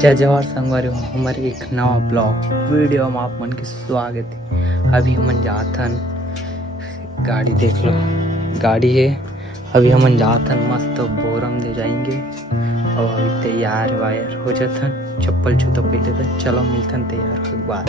जय जवाहर संगवारी हमारे एक नवा ब्लॉग वीडियो में आप मन के स्वागत है। अभी हम जाथन गाड़ी देख लो, गाड़ी है। अभी हम जाथन मस्त बोरम दे जाएंगे और अभी तैयार वायर हो जाथन, चप्पल जूता पहले तो चलो मिलथन तैयार हो बाद।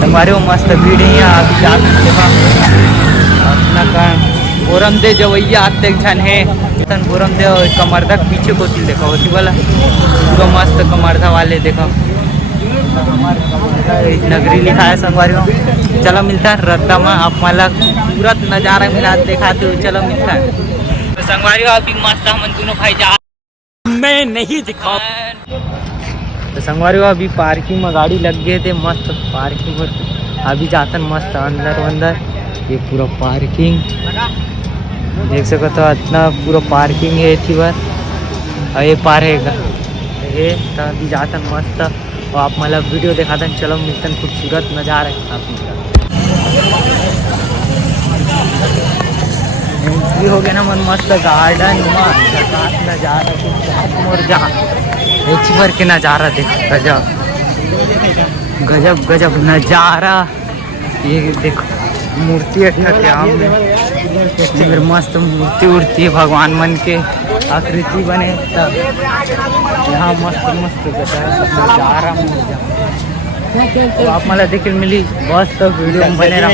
हमारे वो मस्त भीड़ है यहाँ अभी अपना का बोरम दे जवैया आते झन है तन बोरम दे कमरदा पीछे को सी देखा होती वाला पूरा मस्त कमरदा वाले देखो नगरी लिखा है संगवारी में। चलो मिलता है रद्दा में आप मला पूरा नज़ारा मिला दिखाते हो। चलो मिलता है तो संगवारी अभी मस्त हम दोनों भाई जा मैं नहीं दिखा तो संगवारी अभी पार्किंग में गाड़ी लग गए थे मस्त पार्किंग पर अभी जातन मस्त अंदर ये पूरा पार्किंग देख सको तो इतना पूरा पार्किंग है थी बार और ये पार है ये तो अभी जातन मस्त और आप मतलब वीडियो दिखाते चलो मिलतन खूबसूरत नज़ारा है आप एंट्री हो गया ना मन मस्त गार्डन नज़ारा मोर जहाँ एक बार के नज़ारा देख गजब गजब गजब नज़ारा। ये देखो मूर्ति में मस्त मूर्ति उड़ती है भगवान मन के आकृति बने तब यहाँ मस्त मस्त नज़ारा तो आप मला देख मिली बस तो वीडियो में बने रहा।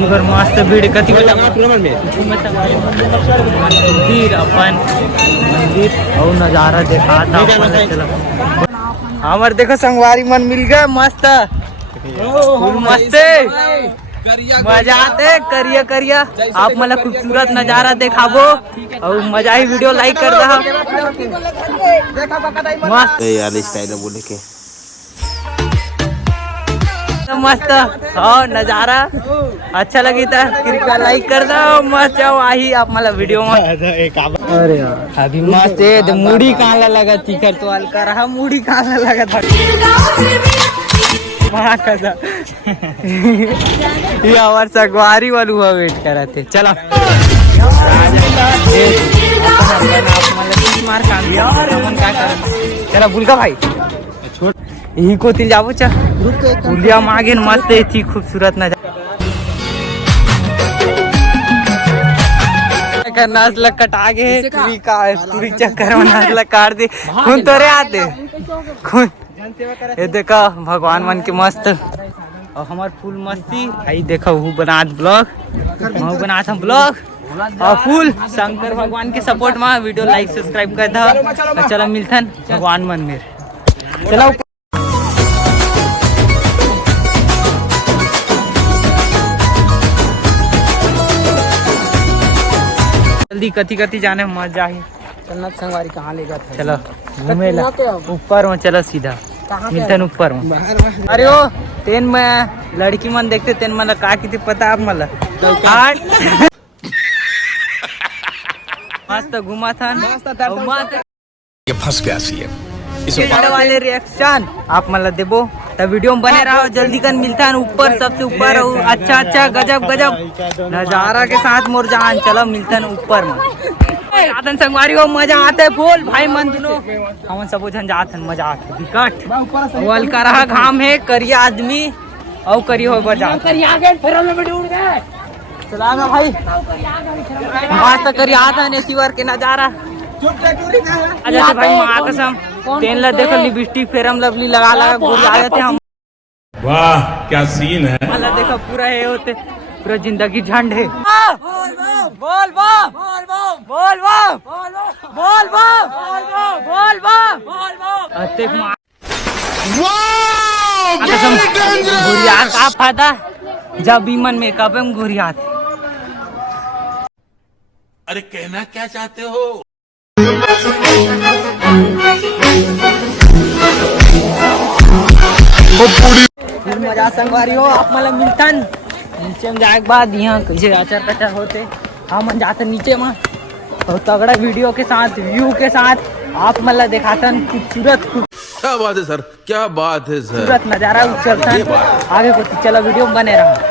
मस्त भीड़ कति मंदिर अपन मंदिर और नज़ारा देखा था हमारे देखो संगवारी मन मिल गए मस्त मस्त मजा आते करिया करिया आप मतलब खूबसूरत नज़ारा देखाबो और मजा ही वीडियो लाइक कर दो मस्त स्टाइल बोले के मस्त और नज़ारा अच्छा लगी था कृपया लाइक कर दो मस्त जाओ आई आप मतलब वीडियो में। अरे अभी मस्त है मूड़ी कहाँ लगा तीखर तो हल्का रहा मूड़ी कहाँ लगा था ये हमारे सगवारी वालू हुआ वेट कर रहे थे। चलो चलो बुलका भाई यही को तिल जाबो चा पुलिया मागे मस्त थी खूबसूरत नज़ारा नाजला कटा गए पूरी चक्कर में नाजला काट दे खून तो रे आते खून ये देखा भगवान मन के मस्त और हमार फूल मस्ती भाई देखा वो बना बना था ब्लॉग और फूल शंकर भगवान के सपोर्ट में वीडियो लाइक सब्सक्राइब कर दो। चलो मिलथन भगवान मन में चलो जल्दी कथी कथी जाने मजा ही चलना संगवारी कहाँ ले जाता चलो घूमे ला ऊपर में चलो सीधा मिलतन ऊपर में। अरे ओ तेन में लड़की मन देखते तेन मन का की पता आप मला मस्त घुमा था ये फंस गया सी वाले रिएक्शन आप मतलब देबो तब वीडियो में बने रहो जल्दी कर मिलता है ऊपर सबसे ऊपर अच्छा अच्छा गजब गजब नज़ारा के साथ मोर जान। चलो मिलता है ऊपर में आतन संगवारी हो मजा आता है बोल भाई मन दोनों हम सब जन जात हैं मजा आता विकट वल का रहा घाम है करिया आदमी और करिया हो बजा करिया गए फिर हम वीडियो उड़ गए चलाना भाई मस्त करिया आता है नेसीवर के नज़ारा अच्छा भाई मां कसम तेन ला देखो लिपस्टिक फेरम लवली लगा लगा गोरी आ जाते हम। वाह क्या सीन है मतलब देखो पूरा है होते पूरा जिंदगी झंड है बोल बोल बोल बोल बोल गोरिया का फायदा जब बीमन में कब हम गोरिया अरे कहना क्या चाहते हो? फिर मजा संगवारी हो आप मला मिळतान नीचे में जाए के बाद यहाँ कैसे आचार कचार होते हम मन जाते नीचे में और तगड़ा वीडियो के साथ व्यू के साथ आप मला दिखातन खूबसूरत क्या बात है सर, क्या बात है सर। खूबसूरत नजारा उचलतन आगे को चला वीडियो में बने रहा।